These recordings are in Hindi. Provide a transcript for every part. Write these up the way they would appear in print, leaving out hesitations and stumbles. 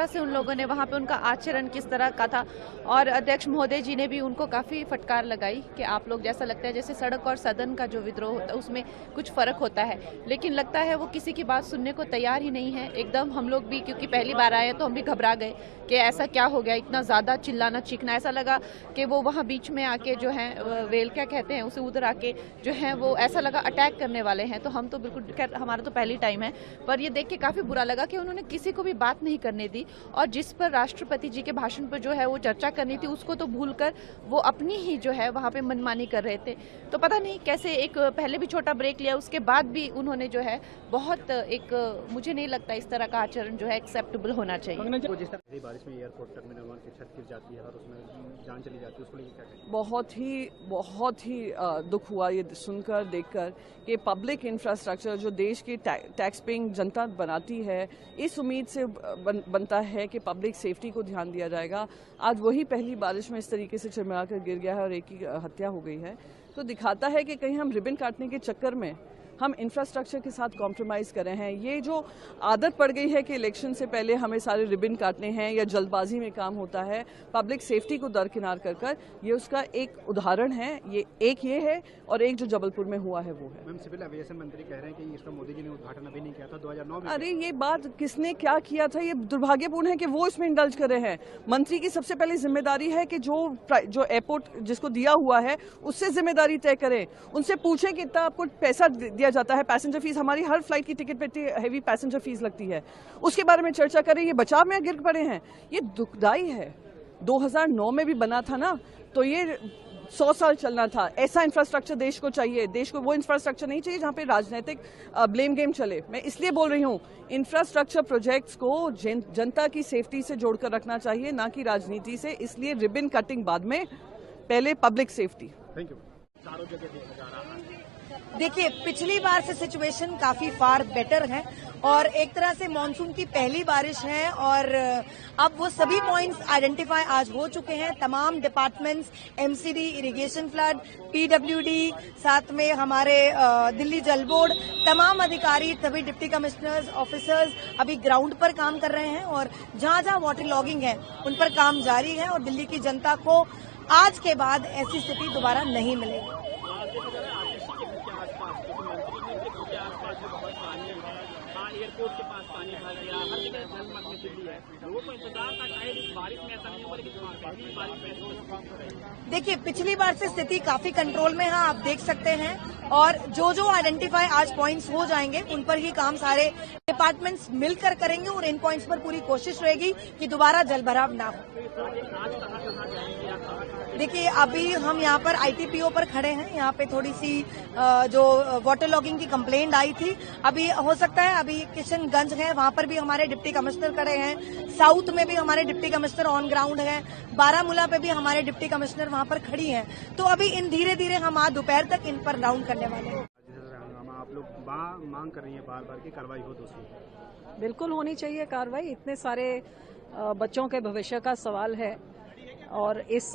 तरह से उन लोगों ने वहाँ पे उनका आचरण किस तरह का था, और अध्यक्ष महोदय जी ने भी उनको काफ़ी फटकार लगाई कि आप लोग, जैसा लगता है जैसे सड़क और सदन का जो विद्रोह होता है उसमें कुछ फ़र्क होता है, लेकिन लगता है वो किसी की बात सुनने को तैयार ही नहीं है एकदम। हम लोग भी क्योंकि पहली बार आए तो हम भी घबरा गए कि ऐसा क्या हो गया, इतना ज़्यादा चिल्लाना चीखना। ऐसा लगा कि वो वहाँ बीच में आके जो है वेल क्या कहते हैं उसे, उधर आके जो है वो ऐसा लगा अटैक करने वाले हैं। तो हम तो बिल्कुल, खैर हमारा तो पहली टाइम है, पर ये देख के काफ़ी बुरा लगा कि उन्होंने किसी को भी बात नहीं करने दी, और जिस पर राष्ट्रपति जी के भाषण पर जो है वो चर्चा करनी थी उसको तो भूलकर वो अपनी ही जो है वहाँ पे मनमानी कर रहे थे। तो पता नहीं कैसे, एक पहले भी छोटा ब्रेक लिया, उसके बाद भी उन्होंने जो है बहुत एक, मुझे नहीं लगता इस तरह का आचरण जो है एक्सेप्टेबल होना चाहिए। बारिश में एयरपोर्ट टर्मिनल की छत गिर जाती है और उसमें जान चली जाती है, उसको लेकर क्या कहें? बहुत ही दुख हुआ ये सुनकर देखकर कि पब्लिक इंफ्रास्ट्रक्चर जो देश की टैक्स पेइंग जनता बनाती है, इस उम्मीद से बनता है कि पब्लिक सेफ्टी को ध्यान दिया जाएगा। आज वही पहली बारिश में इस तरीके से चिरमिरा कर गिर गया है और एक की हत्या हो गई है। तो दिखाता है कि कहीं हम रिबन काटने के चक्कर में हम इंफ्रास्ट्रक्चर के साथ कॉम्प्रोमाइज़ कर रहे हैं। ये जो आदत पड़ गई है कि इलेक्शन से पहले हमें सारे रिबन काटने हैं या जल्दबाजी में काम होता है, पब्लिक सेफ्टी को दरकिनार कर ये उसका एक उदाहरण है। ये है और एक जो जबलपुर में हुआ है वो है। मैम, सिविल एविएशन मंत्री कह रहे हैं कि इसका मोदी जी ने उद्घाटन अभी नहीं किया था, 2009 में। अरे ये बात किसने क्या किया था, ये दुर्भाग्यपूर्ण है कि वो इसमें इंडल्ज कर रहे हैं। मंत्री की सबसे पहले जिम्मेदारी है कि जो एयरपोर्ट जिसको दिया हुआ है उससे जिम्मेदारी तय करें, उनसे पूछें कि इतना आपको पैसा दिया जाता है, पैसेंजर फीस, हमारी हर फ्लाइट की टिकट पे इतनी हेवी पैसेंजर फीस लगती है, उसके बारे में चर्चा करें। ये बचाव में गिर पड़े हैं, ये दुखदाई है। 2009 में भी बना था ना, तो ये 100 साल चलना था। ऐसा इंफ्रास्ट्रक्चर देश को चाहिए, देश को वो इंफ्रास्ट्रक्चर नहीं चाहिए जहां पे राजनीतिक ब्लेम गेम चले। मैं इसलिए बोल रही हूं, इंफ्रास्ट्रक्चर प्रोजेक्ट्स को जनता की सेफ्टी से जोड़कर रखना चाहिए, ना कि राजनीति से। इसलिए रिबन कटिंग बाद में, पहले पब्लिक सेफ्टी। Thank you. देखिए, पिछली बार से सिचुएशन काफी फार बेटर है और एक तरह से मानसून की पहली बारिश है और अब वो सभी पॉइंट्स आइडेंटिफाई आज हो चुके हैं। तमाम departments, MCD, irrigation flood, PWD, साथ में हमारे दिल्ली जल बोर्ड, तमाम अधिकारी, सभी डिप्टी कमिश्नर्स, ऑफिसर्स अभी ग्राउंड पर काम कर रहे हैं और जहां जहां वाटर लॉगिंग है उन पर काम जारी है और दिल्ली की जनता को आज के बाद ऐसी स्थिति दोबारा नहीं मिलेगी। एयरपोर्ट के पास पानी भर गया, हर जगह जलमग्न दिल्ली है। लोगों को इंतजार था, शायद इस बारिश में ऐसा नहीं होगा, लेकिन पहली बारिश में। देखिए, पिछली बार से स्थिति काफी कंट्रोल में है, आप देख सकते हैं, और जो आइडेंटिफाई आज पॉइंट्स हो जाएंगे उन पर ही काम सारे डिपार्टमेंट्स मिलकर करेंगे और इन पॉइंट्स पर पूरी कोशिश रहेगी कि दोबारा जलभराव ना हो। देखिए, अभी हम यहाँ पर आईटीपीओ पर खड़े हैं। यहाँ पे थोड़ी सी जो वाटर लॉगिंग की कंप्लेंट आई थी, अभी हो सकता है अभी किशनगंज है, वहाँ पर भी हमारे डिप्टी कमिश्नर खड़े हैं। साउथ में भी हमारे डिप्टी कमिश्नर ऑन ग्राउंड हैं। बारामूला पे भी हमारे डिप्टी कमिश्नर वहाँ पर खड़ी हैं। तो अभी इन धीरे धीरे हम आज दोपहर तक इन पर राउंड करने वाले हैं। आप लोग मांग कर रही हैं बार बार की कार्रवाई हो दोषी। बिल्कुल होनी चाहिए कार्रवाई। इतने सारे बच्चों के भविष्य का सवाल है और इस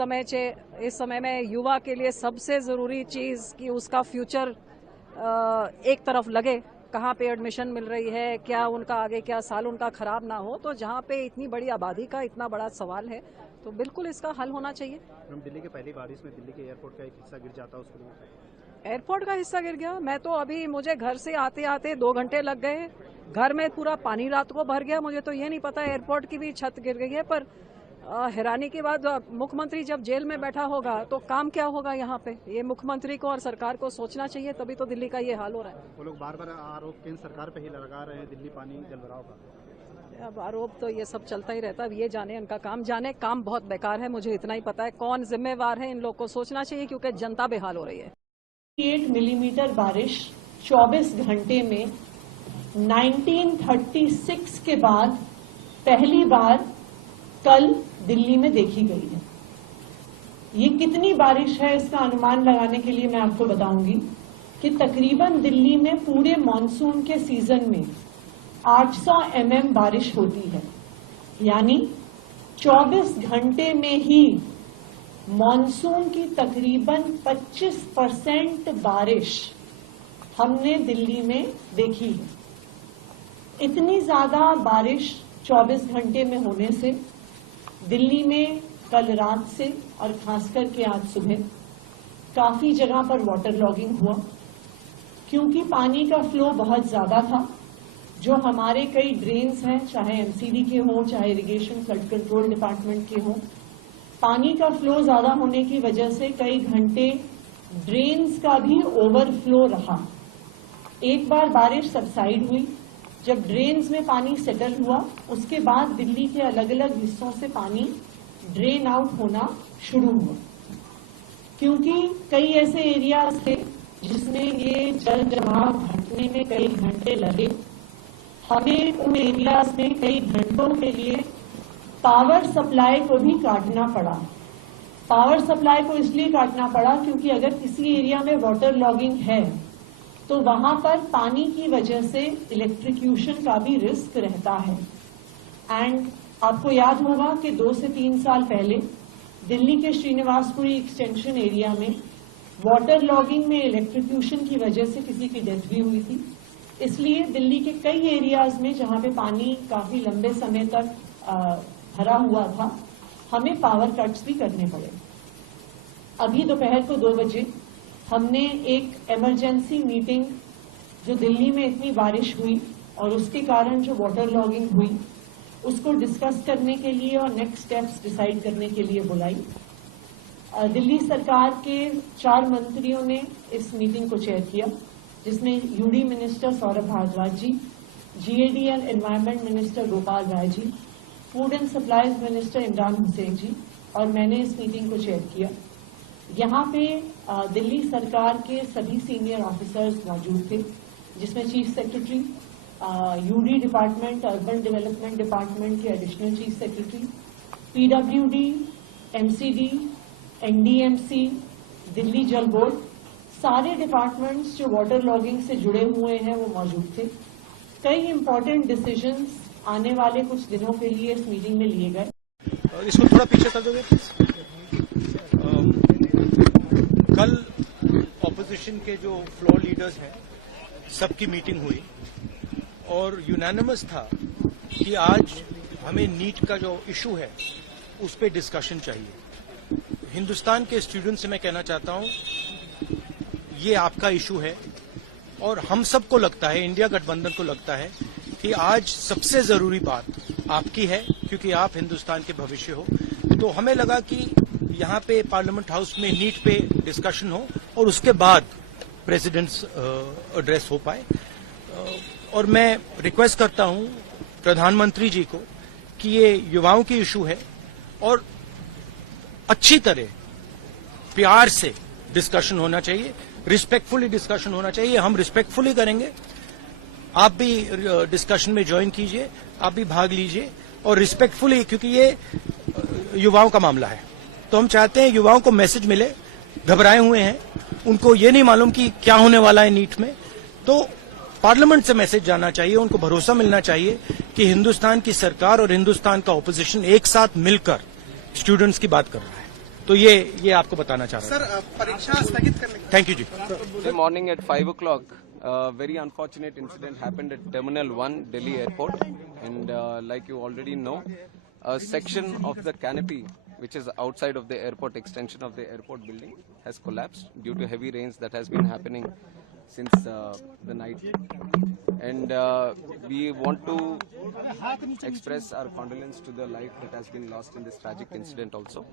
समय में युवा के लिए सबसे ज़रूरी चीज़ कि उसका फ्यूचर एक तरफ लगे, कहाँ पे एडमिशन मिल रही है, क्या उनका आगे क्या साल उनका खराब ना हो। तो जहाँ पे इतनी बड़ी आबादी का इतना बड़ा सवाल है तो बिल्कुल इसका हल होना चाहिए। हम दिल्ली के पहली बारिश में दिल्ली के एयरपोर्ट का एक हिस्सा गिर जाता है, उसको एयरपोर्ट का हिस्सा गिर गया। मैं तो अभी, मुझे घर से आते आते 2 घंटे लग गए, घर में पूरा पानी रात को भर गया। मुझे तो ये नहीं पता एयरपोर्ट की भी छत गिर गई है। पर हैरानी की बात, मुख्यमंत्री जब जेल में बैठा होगा तो काम क्या होगा यहाँ पे, ये मुख्यमंत्री को और सरकार को सोचना चाहिए, तभी तो दिल्ली का ये हाल हो रहा है। वो लोग बार बार आरोप केंद्र सरकार पे ही लगा रहे हैं, दिल्ली पानी जलभराव का। अब आरोप तो ये सब चलता ही रहता है, ये जाने उनका काम, जाने काम बहुत बेकार है। मुझे इतना ही पता है कौन जिम्मेवार है, इन लोग को सोचना चाहिए क्योंकि जनता बेहाल हो रही है। 8 मिलीमीटर बारिश 24 घंटे में 1936 के बाद पहली बार कल दिल्ली में देखी गई है। ये कितनी बारिश है इसका अनुमान लगाने के लिए मैं आपको बताऊंगी कि तकरीबन दिल्ली में पूरे मॉनसून के सीजन में 800 mm बारिश होती है, यानी 24 घंटे में ही मॉनसून की तकरीबन 25% बारिश हमने दिल्ली में देखी है। इतनी ज्यादा बारिश 24 घंटे में होने से दिल्ली में कल रात से और खासकर के आज सुबह काफी जगह पर वाटर लॉगिंग हुआ, क्योंकि पानी का फ्लो बहुत ज्यादा था। जो हमारे कई ड्रेन्स हैं, चाहे एमसीडी के हों, चाहे इरिगेशन फ्लड कंट्रोल डिपार्टमेंट के हों, पानी का फ्लो ज्यादा होने की वजह से कई घंटे ड्रेन्स का भी ओवरफ्लो रहा। एक बार बारिश सबसाइड हुई, जब ड्रेन्स में पानी सेटल हुआ, उसके बाद दिल्ली के अलग अलग हिस्सों से पानी ड्रेन आउट होना शुरू हुआ, क्योंकि कई ऐसे एरियाज थे जिसमें ये जल जमाव हटने में कई घंटे लगे। हमें उन एरियाज में कई घंटों के लिए पावर सप्लाई को भी काटना पड़ा। पावर सप्लाई को इसलिए काटना पड़ा क्योंकि अगर किसी एरिया में वाटर लॉगिंग है तो वहां पर पानी की वजह से इलेक्ट्रिक्यूशन का भी रिस्क रहता है। एंड आपको याद होगा कि 2 से 3 साल पहले दिल्ली के श्रीनिवासपुरी एक्सटेंशन एरिया में वाटर लॉगिंग में इलेक्ट्रिक्यूशन की वजह से किसी की डेथ भी हुई थी। इसलिए दिल्ली के कई एरियाज में जहां पे पानी काफी लंबे समय तक भरा हुआ था, हमें पावर कट्स भी करने पड़े। अभी दोपहर को 2 बजे हमने एक इमरजेंसी मीटिंग, जो दिल्ली में इतनी बारिश हुई और उसके कारण जो वाटर लॉगिंग हुई, उसको डिस्कस करने के लिए और नेक्स्ट स्टेप्स डिसाइड करने के लिए बुलाई। दिल्ली सरकार के 4 मंत्रियों ने इस मीटिंग को चेयर किया, जिसमें UD minister Saurabh Bhardwaj ji, GAD and environment minister Gopal Rai ji, food and supplies minister Imran Hussain ji और मैंने इस मीटिंग को चेयर किया। यहाँ पे दिल्ली सरकार के सभी सीनियर ऑफिसर्स मौजूद थे, जिसमें chief secretary, UD department, urban development department के additional chief secretary, PWD, MCD, NDMC, Delhi Jal board, सारे डिपार्टमेंट्स जो वाटर लॉगिंग से जुड़े हुए हैं वो मौजूद थे। कई इंपॉर्टेंट डिसीजंस आने वाले कुछ दिनों के लिए इस मीटिंग में लिए गए। इसको थोड़ा पीछे कर दोगे प्लीज। कल ऑपोजिशन के जो फ्लोर लीडर्स हैं, सबकी मीटिंग हुई और यूनानिमस था कि आज हमें नीट का जो इशू है उस पर डिस्कशन चाहिए। हिंदुस्तान के स्टूडेंट से मैं कहना चाहता हूं, ये आपका इशू है और हम सबको लगता है, इंडिया गठबंधन को लगता है कि आज सबसे जरूरी बात आपकी है, क्योंकि आप हिंदुस्तान के भविष्य हो। तो हमें लगा कि यहाँ पे पार्लियामेंट हाउस में नीट पे डिस्कशन हो और उसके बाद प्रेसिडेंट्स एड्रेस हो पाए। और मैं रिक्वेस्ट करता हूं प्रधानमंत्री जी को कि ये युवाओं की इशू है और अच्छी तरह प्यार से डिस्कशन होना चाहिए, रिस्पेक्टफुली डिस्कशन होना चाहिए। हम रिस्पेक्टफुली करेंगे, आप भी डिस्कशन में ज्वाइन कीजिए, आप भी भाग लीजिए और रिस्पेक्टफुली, क्योंकि ये युवाओं का मामला है। तो हम चाहते हैं युवाओं को मैसेज मिले, घबराए हुए हैं, उनको ये नहीं मालूम कि क्या होने वाला है नीट में, तो पार्लियामेंट से मैसेज जाना चाहिए, उनको भरोसा मिलना चाहिए कि हिंदुस्तान की सरकार और हिंदुस्तान का ऑपोजिशन एक साथ मिलकर स्टूडेंट्स की बात कर रहा है। तो ये आपको बताना चाह रहा हूं। सर, परीक्षा स्थगित करने के थैंक यू जी। Today morning at 5 o'clock, a very unfortunate incident happened at Terminal 1, Delhi Airport. And like you already know, a section of the canopy, which is outside of the airport, extension of the airport building, has collapsed due to heavy rains that has been happening since the night. And we want to express our condolence to the life that has been lost in this tragic incident also.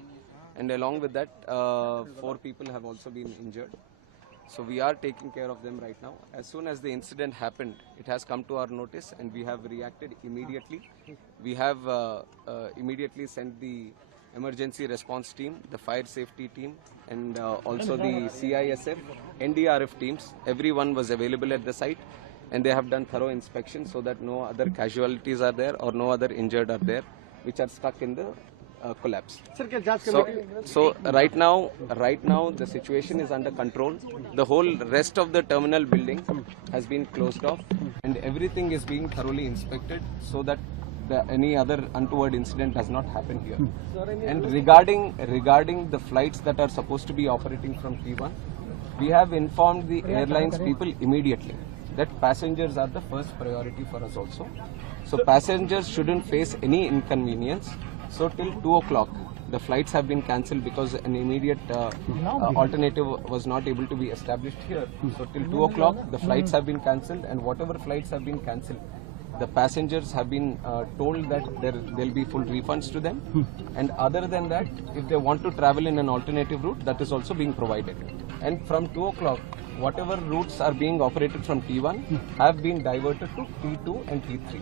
And along with that, 4 people have also been injured. So we are taking care of them right now. As soon as the incident happened, it has come to our notice and we have reacted immediately. We have immediately sent the emergency response team, the fire safety team, and also the CISF, NDRF teams. Everyone was available at the site and they have done thorough inspection so that no other casualties are there or no other injured are there which are stuck in the collapse. So right now the situation is under control. The whole rest of the terminal building has been closed off and everything is being thoroughly inspected so that any other untoward incident does not happen here. And regarding the flights that are supposed to be operating from T1, we have informed the airlines people immediately that passengers are the first priority for us also. So passengers shouldn't face any inconvenience. So till 2 o'clock, the flights have been cancelled because an immediate alternative was not able to be established here. So till 2 o'clock, the flights have been cancelled, and whatever flights have been cancelled, the passengers have been told that there'll be full refunds to them. And other than that, if they want to travel in an alternative route, that is also being provided. And from 2 o'clock, whatever routes are being operated from T1 have been diverted to T2 and T3.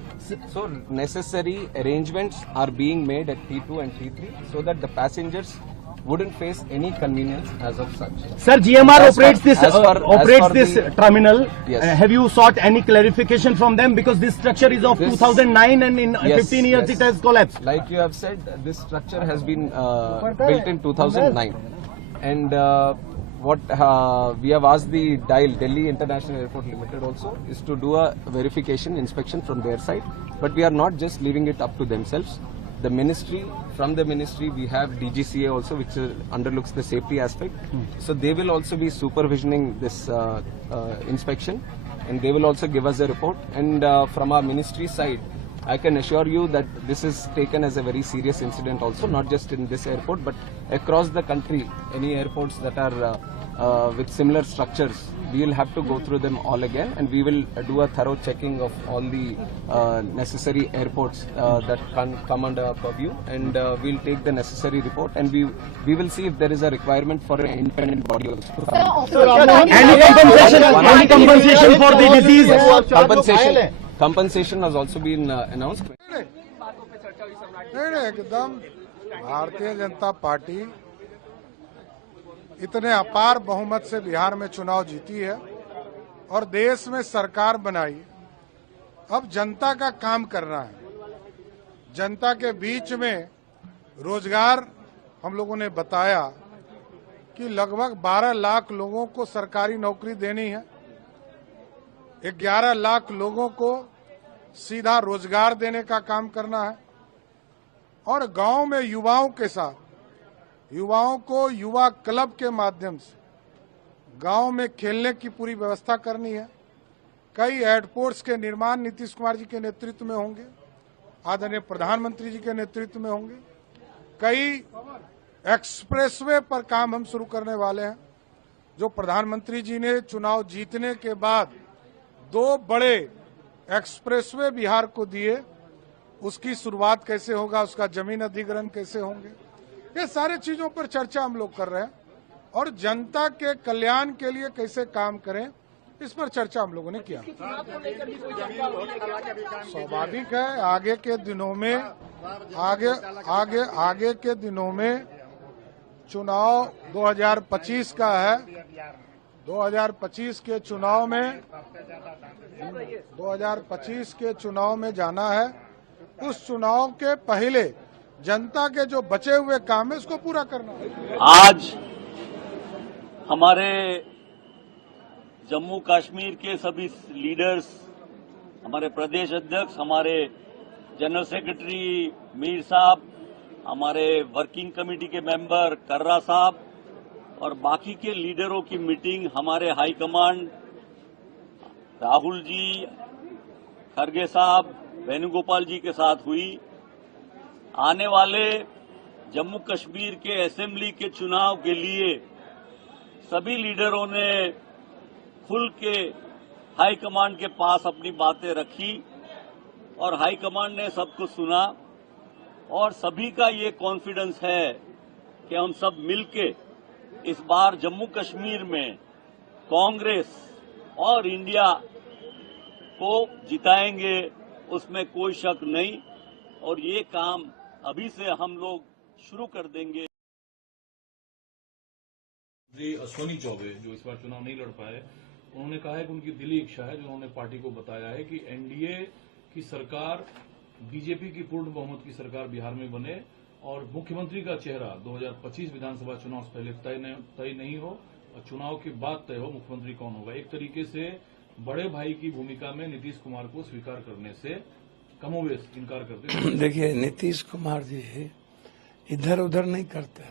So necessary arrangements are being made at T2 and T3 so that the passengers wouldn't face any convenience as of such. Sir, GMR As operates per this the- terminal. Yes. Have you sought any clarification from them, because this structure is of This- 2009 and in Yes, 15 years yes. it has collapsed? Like you have said, this structure has been built in 2009, and what we have asked the DIAL, Delhi International Airport Limited, also is to do a verification inspection from their side. But we are not just leaving it up to themselves. The ministry, from the ministry, we have DGCA also, which underlooks the safety aspect. So they will also be supervisioning this inspection, and they will also give us a report. And from our ministry side, I can assure you that this is taken as a very serious incident also, not just in this airport, but across the country. Any airports that are with similar structures, we will have to go through them all again, and we will do a thorough checking of all the necessary airports that can come under our purview, and we'll take the necessary report, and we will see if there is a requirement for an independent body also. Any compensation for the disease? Compensation has also been announced. नहीं एकदम भारतीय जनता पार्टी इतने अपार बहुमत से बिहार में चुनाव जीती है और देश में सरकार बनाई। अब जनता का काम करना है। जनता के बीच में रोजगार हम लोगों ने बताया कि लगभग 12 लाख लोगों को सरकारी नौकरी देनी है। 11 लाख लोगों को सीधा रोजगार देने का काम करना है, और गांव में युवाओं के साथ, युवाओं को युवा क्लब के माध्यम से गांव में खेलने की पूरी व्यवस्था करनी है। कई एयरपोर्ट्स के निर्माण नीतीश कुमार जी के नेतृत्व में होंगे, आदरणीय प्रधानमंत्री जी के नेतृत्व में होंगे। कई एक्सप्रेसवे पर काम हम शुरू करने वाले हैं, जो प्रधानमंत्री जी ने चुनाव जीतने के बाद 2 बड़े एक्सप्रेसवे बिहार को दिए, उसकी शुरुआत कैसे होगा, उसका जमीन अधिग्रहण कैसे होंगे, ये सारे चीजों पर चर्चा हम लोग कर रहे हैं, और जनता के कल्याण के लिए कैसे काम करें, इस पर चर्चा हम लोगों ने किया। स्वाभाविक है आगे के दिनों में चुनाव 2025 का है। 2025 के चुनाव में जाना है। उस चुनाव के पहले जनता के जो बचे हुए काम है उसको पूरा करना है। आज हमारे जम्मू कश्मीर के सभी लीडर्स, हमारे प्रदेश अध्यक्ष, हमारे जनरल सेक्रेटरी मीर साहब, हमारे वर्किंग कमेटी के मेंबर कर्रा साहब और बाकी के लीडरों की मीटिंग हमारे हाई कमांड राहुल जी, खरगे साहब, वेणुगोपाल जी के साथ हुई। आने वाले जम्मू कश्मीर के असेंबली के चुनाव के लिए सभी लीडरों ने खुल के हाई कमांड के पास अपनी बातें रखी और हाई कमांड ने सबको सुना, और सभी का ये कॉन्फिडेंस है कि हम सब मिलके इस बार जम्मू कश्मीर में कांग्रेस और इंडिया को जिताएंगे, उसमें कोई शक नहीं। और ये काम अभी से हम लोग शुरू कर देंगे। अश्विनी चौबे जो इस बार चुनाव नहीं लड़ पाए, उन्होंने कहा है कि उनकी दिली इच्छा है, जो उन्होंने पार्टी को बताया है, कि एनडीए की सरकार बीजेपी की पूर्ण बहुमत की सरकार बिहार में बने और मुख्यमंत्री का चेहरा 2025 विधानसभा चुनाव से पहले तय नहीं हो और चुनाव के बाद तय हो मुख्यमंत्री कौन होगा। एक तरीके से बड़े भाई की भूमिका में नीतीश कुमार को स्वीकार करने से कमोवेश इनकार करते हैं। देखिए, नीतीश कुमार जी इधर उधर नहीं करते।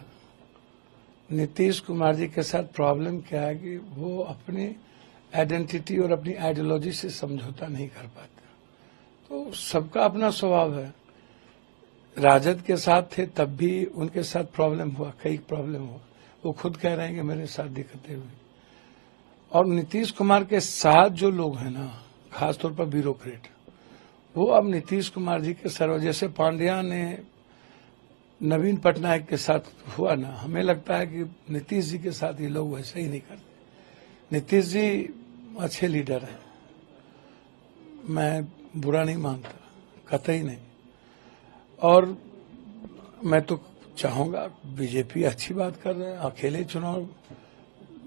नीतीश कुमार जी के साथ प्रॉब्लम क्या है कि वो अपनी आइडेंटिटी और अपनी आइडियोलॉजी से समझौता नहीं कर पाते। तो सबका अपना स्वभाव है। राजद के साथ थे तब भी उनके साथ प्रॉब्लम हुआ, कई प्रॉब्लम हुआ। वो खुद कह रहे हैं कि मेरे साथ दिक्कतें हुई। और नीतीश कुमार के साथ जो लोग हैं ना, खासतौर पर ब्यूरोक्रेट, वो अब नीतीश कुमार जी के सर्व, जैसे पांड्या ने नवीन पटनायक के साथ हुआ ना, हमें लगता है कि नीतीश जी के साथ ये लोग वैसे ही नहीं करते। नीतीश जी अच्छे लीडर हैं, मैं बुरा नहीं मानता, कतई नहीं। और मैं तो चाहूंगा, बीजेपी अच्छी बात कर रहे हैं, अकेले चुनाव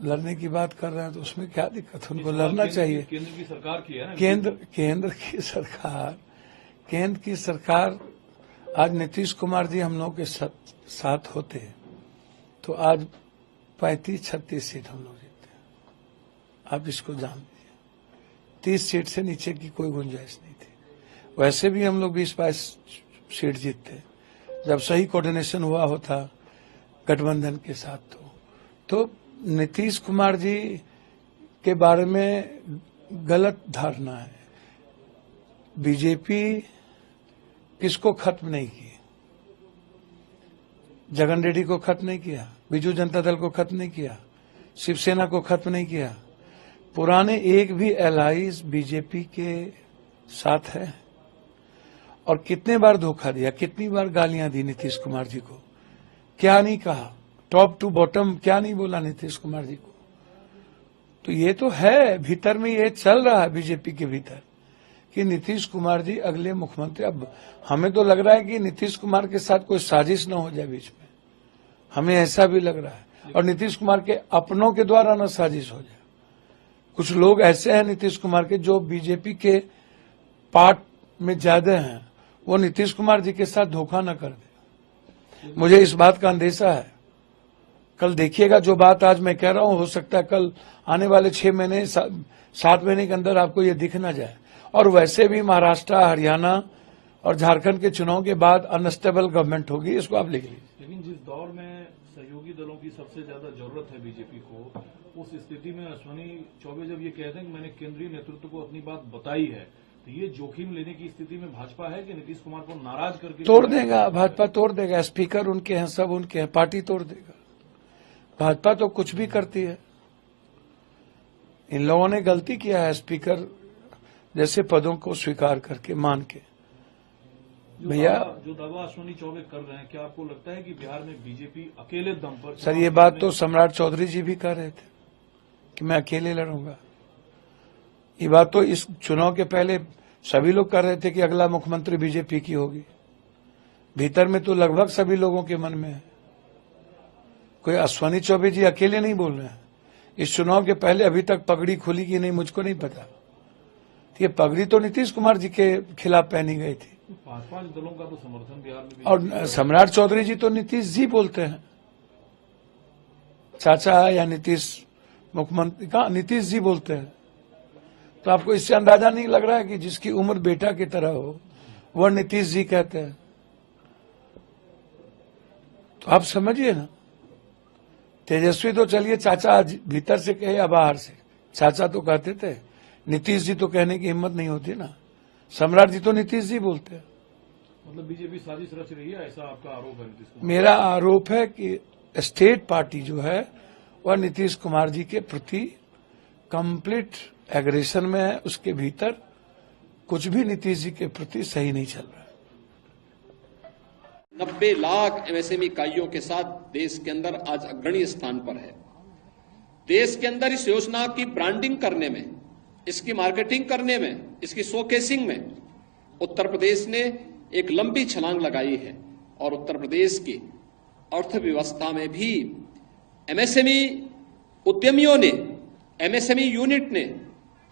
लड़ने की बात कर रहे हैं, तो उसमें क्या दिक्कत है? उनको लड़ना चाहिए। केंद्र की सरकार की है ना, केंद्र की सरकार आज नीतीश कुमार जी हम लोग के साथ होते हैं तो आज 35-36 सीट हम लोग जीतते हैं। आप इसको जान लीजिए, 30 सीट से नीचे की कोई गुंजाइश नहीं थी। वैसे भी हम लोग 20-22 सीट जीतते जब सही कोऑर्डिनेशन हुआ होता गठबंधन के साथ। तो नीतीश कुमार जी के बारे में गलत धारणा है। बीजेपी किसको खत्म नहीं की? जगन रेड्डी को खत्म नहीं किया, बीजू जनता दल को खत्म नहीं किया, शिवसेना को खत्म नहीं किया। पुराने एक भी एलाइज बीजेपी के साथ है। और कितने बार धोखा दिया, कितनी बार गालियां दी नीतीश कुमार जी को, क्या नहीं कहा, टॉप टू बॉटम क्या नहीं बोला नीतीश कुमार जी को। तो ये तो है, भीतर में ये चल रहा है बीजेपी के भीतर कि नीतीश कुमार जी अगले मुख्यमंत्री। अब हमें तो लग रहा है कि नीतीश कुमार के साथ कोई साजिश न हो जाए बीच में, हमें ऐसा भी लग रहा है। और नीतीश कुमार के अपनों के द्वारा न साजिश हो जाए। कुछ लोग ऐसे हैं नीतीश कुमार के जो बीजेपी के पार्ट में ज्यादा हैं, वो नीतीश कुमार जी के साथ धोखा न कर दे। मुझे इस बात का अंदेशा है। कल देखिएगा, जो बात आज मैं कह रहा हूं, हो सकता है कल आने वाले 6 महीने 7 महीने के अंदर आपको ये दिख न जाए। और वैसे भी महाराष्ट्र, हरियाणा और झारखंड के चुनाव के बाद अनस्टेबल गवर्नमेंट होगी, इसको आप लिख लीजिए। लेकिन जिस दौर में सहयोगी दलों की सबसे ज्यादा जरूरत है बीजेपी को, उस स्थिति में अश्विनी चौबे जब ये कहते हैं कि मैंने केंद्रीय नेतृत्व को अपनी बात बताई है, तो ये जोखिम लेने की स्थिति में भाजपा है कि नीतीश कुमार को नाराज करके तोड़ देगा? भाजपा तोड़ देगा। स्पीकर उनके हैं, सब उनके हैं, पार्टी तोड़ देगा। भाजपा तो कुछ भी करती है। इन लोगों ने गलती किया है, स्पीकर जैसे पदों को स्वीकार करके मान के। भैया, जो दावा अश्विनी चौबे कर रहे हैं, क्या आपको लगता है कि बिहार में बीजेपी अकेले दम पर? सर, ये बात तो सम्राट चौधरी जी भी कह रहे थे कि मैं अकेले लड़ूंगा। ये बात तो इस चुनाव के पहले सभी लोग कर रहे थे कि अगला मुख्यमंत्री बीजेपी की होगी। भीतर में तो लगभग सभी लोगों के मन में है। कोई अश्विनी चौबे जी अकेले नहीं बोल रहे हैं। इस चुनाव के पहले अभी तक पगड़ी खुली कि नहीं मुझको नहीं पता। ये पगड़ी तो नीतीश कुमार जी के खिलाफ पहनी गई थी। 5 दलों का तो समर्थन बिहार में। और सम्राट चौधरी जी तो नीतीश जी बोलते हैं, चाचा या नीतीश मुख्यमंत्री का नीतीश जी बोलते हैं। तो आपको इससे अंदाजा नहीं लग रहा है कि जिसकी उम्र बेटा की तरह हो वह नीतीश जी कहते हैं? तो आप समझिए ना। तेजस्वी तो चलिए चाचा भीतर से कहे या बाहर से, चाचा तो कहते थे। नीतीश जी तो कहने की हिम्मत नहीं होती ना। सम्राट जी तो नीतीश जी बोलते हैं। मतलब बीजेपी साजिश रच रही है, ऐसा आपका आरोप है नीतीश कुमार? मेरा आरोप है कि स्टेट पार्टी जो है वह नीतीश कुमार जी के प्रति कंप्लीट एग्रेशन में है। उसके भीतर कुछ भी नीतीश जी के प्रति सही नहीं चल रहा है। 90 लाख एमएसएमई इकाइयों के साथ देश के अंदर आज अग्रणी स्थान पर है। देश के अंदर इस योजना की ब्रांडिंग करने में, इसकी मार्केटिंग करने में, इसकी शोकेसिंग में उत्तर प्रदेश ने एक लंबी छलांग लगाई है। और उत्तर प्रदेश की अर्थव्यवस्था में भी एमएसएमई उद्यमियों ने, एमएसएमई यूनिट ने,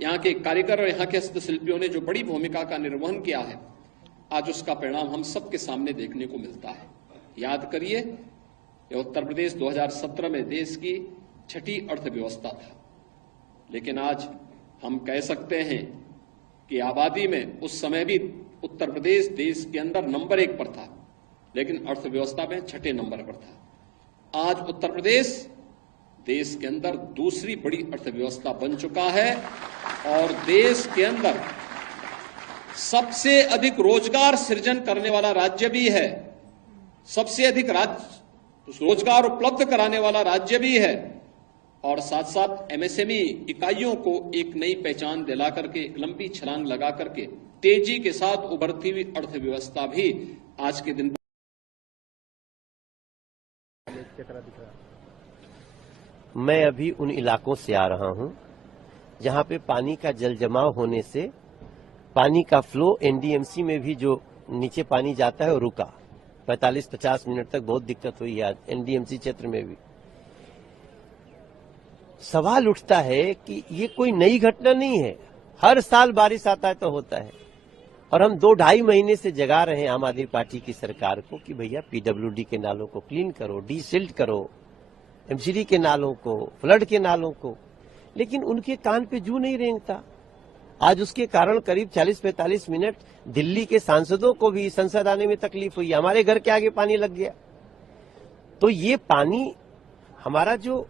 यहाँ के कारीगर और यहाँ के हस्तशिल्पियों ने जो बड़ी भूमिका का निर्वहन किया है, आज उसका परिणाम हम सबके सामने देखने को मिलता है। याद करिए, ये उत्तर प्रदेश 2017 में देश की 6ठी अर्थव्यवस्था था, लेकिन आज हम कह सकते हैं कि आबादी में उस समय भी उत्तर प्रदेश देश के अंदर नंबर 1 पर था, लेकिन अर्थव्यवस्था में 6ठे नंबर पर था। आज उत्तर प्रदेश देश के अंदर दूसरी बड़ी अर्थव्यवस्था बन चुका है और देश के अंदर सबसे अधिक रोजगार सृजन करने वाला राज्य भी है, सबसे अधिक रोजगार उपलब्ध कराने वाला राज्य भी है, और साथ साथ एमएसएमई इकाइयों को एक नई पहचान दिला करके, एक लंबी छलांग लगा करके तेजी के साथ उभरती हुई अर्थव्यवस्था भी आज के दिन मैं अभी उन इलाकों से आ रहा हूं जहां पे पानी का जल जमाव होने से पानी का फ्लो एनडीएमसी में भी जो नीचे पानी जाता है वो रुका। 45-50 मिनट तक बहुत दिक्कत हुई है आज एनडीएमसी क्षेत्र में भी। सवाल उठता है कि ये कोई नई घटना नहीं है, हर साल बारिश आता है तो होता है, और हम 2-2.5 महीने से जगा रहे हैं आम आदमी पार्टी की सरकार को कि भैया पीडब्ल्यूडी के नालों को क्लीन करो, डीसिल्ट करो, एमसीडी के नालों को, फ्लड के नालों को, लेकिन उनके कान पे जू नहीं रेंगता। आज उसके कारण करीब 40-45 मिनट दिल्ली के सांसदों को भी संसद आने में तकलीफ हुई, हमारे घर के आगे पानी लग गया। तो ये पानी हमारा जो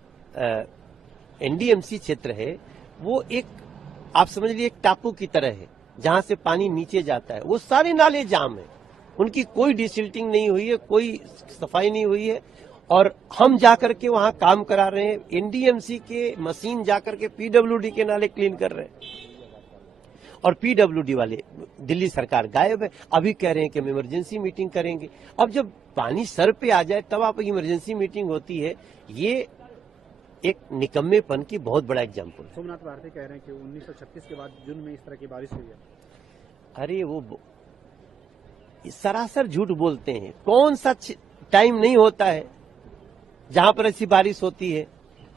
एनडीएमसी क्षेत्र है वो एक, आप समझ लीजिए, एक टापू की तरह है जहां से पानी नीचे जाता है। वो सारे नाले जाम है, उनकी कोई डिसिल्टिंग नहीं हुई है, कोई सफाई नहीं हुई है, और हम जाकर के वहां काम करा रहे हैं। एनडीएमसी के मशीन जाकर के पीडब्ल्यूडी के नाले क्लीन कर रहे हैं, और पीडब्ल्यूडी वाले, दिल्ली सरकार गायब है। अभी कह रहे हैं कि हम इमरजेंसी मीटिंग करेंगे। अब जब पानी सर पे आ जाए तब आप इमरजेंसी मीटिंग होती है, ये एक निकम्मेपन की बहुत बड़ा एग्जाम्पल है। सोमनाथ भारती कह रहे हैं कि 1936 के बाद जून में इस तरह की बारिश हुई है। अरे वो सरासर झूठ बोलते हैं। कौन सा टाइम नहीं होता है जहां पर ऐसी बारिश होती है?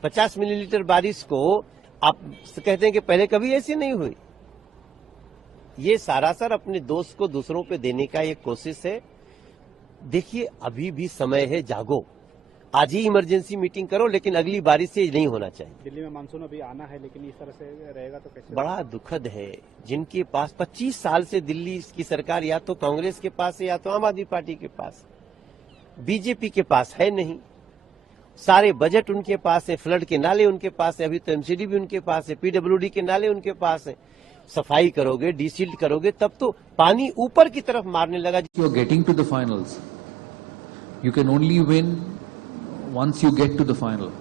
50 मिलीलीटर बारिश को आप कहते हैं कि पहले कभी ऐसी नहीं हुई। ये सरासर अपने दोस्त को दूसरों पे देने का एक कोशिश है। देखिए, अभी भी समय है, जागो, आज ही इमरजेंसी मीटिंग करो, लेकिन अगली बारिश से नहीं होना चाहिए। दिल्ली में मानसून अभी आना है, लेकिन इस तरह से रहेगा तो कैसे? बड़ा दुखद है। जिनके पास 25 साल से दिल्ली की सरकार या तो कांग्रेस के पास है या तो आम आदमी पार्टी के पास, बीजेपी के पास है नहीं। सारे बजट उनके पास है, फ्लड के नाले उनके पास है, अभी तो एमसीडी भी उनके पास है, पीडब्ल्यूडी के नाले उनके पास है। सफाई करोगे, डीसिल्ट करोगे, तब तो पानी ऊपर की तरफ मारने लगा। You are getting to the finals. You can only win once you get to the final.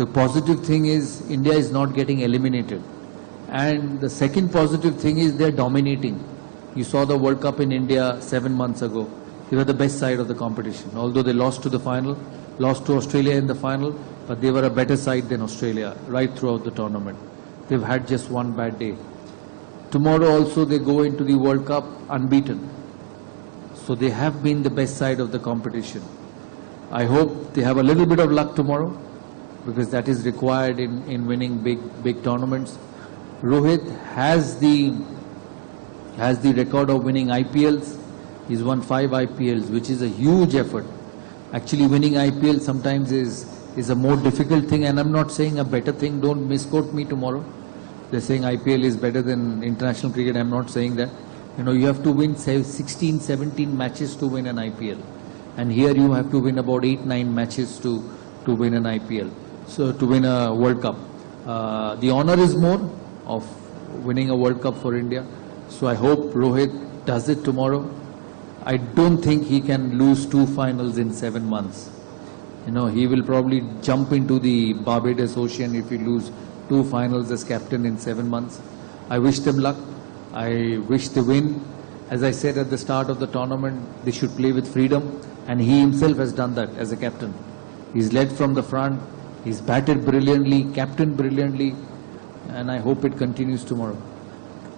The positive thing is India is not getting eliminated, and the second positive thing is they're dominating. You saw the World Cup in India 7 months ago. They were the best side of the competition. Although they lost to the final, lost to Australia in the final, but they were a better side than Australia right throughout the tournament. They've had just one bad day. Tomorrow also they go into the World Cup unbeaten. So they have been the best side of the competition. I hope they have a little bit of luck tomorrow, because that is required in winning big tournaments. Rohit has the record of winning IPLs. He's won 5 IPLs, which is a huge effort. Actually, winning IPL sometimes is a more difficult thing, and I'm not saying a better thing. Don't misquote me tomorrow. They're saying IPL is better than international cricket. I'm not saying that. You know, you have to win 16, 17 matches to win an IPL. And here you have to win about 8-9 matches to win an IPL. So to win a World Cup. The honor is more of winning a World Cup for India. So I hope Rohit does it tomorrow. I don't think he can lose 2 finals in 7 months. You know, he will probably jump into the Barbados Ocean if he lose 2 finals as captain in 7 months. I wish them luck. I wish they win. As I said at the start of the tournament, they should play with freedom, and he himself has done that as a captain. He's led from the front, he's batted brilliantly, captained brilliantly, and I hope it continues tomorrow.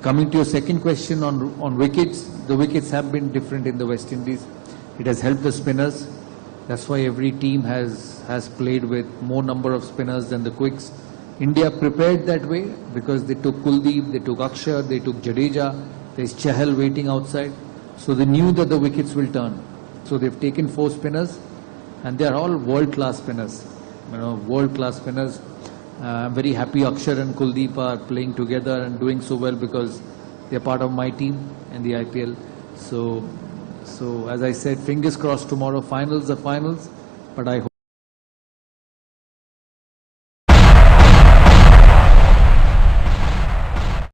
Coming to your second question on wickets, the wickets have been different in the West Indies. It has helped the spinners. That's why every team has played with more number of spinners than the quicks. India prepared that way because they took Kuldeep, they took Akshar, they took Jadeja, there's Chahal waiting outside. So they knew that the wickets will turn. So they've taken 4 spinners, and they are all world-class spinners. You know, world-class spinners. I'm very happy Akshar and Kuldeep are playing together and doing so well because they're part of my team in the IPL. So as I said, fingers crossed tomorrow. Finals are finals, but I hope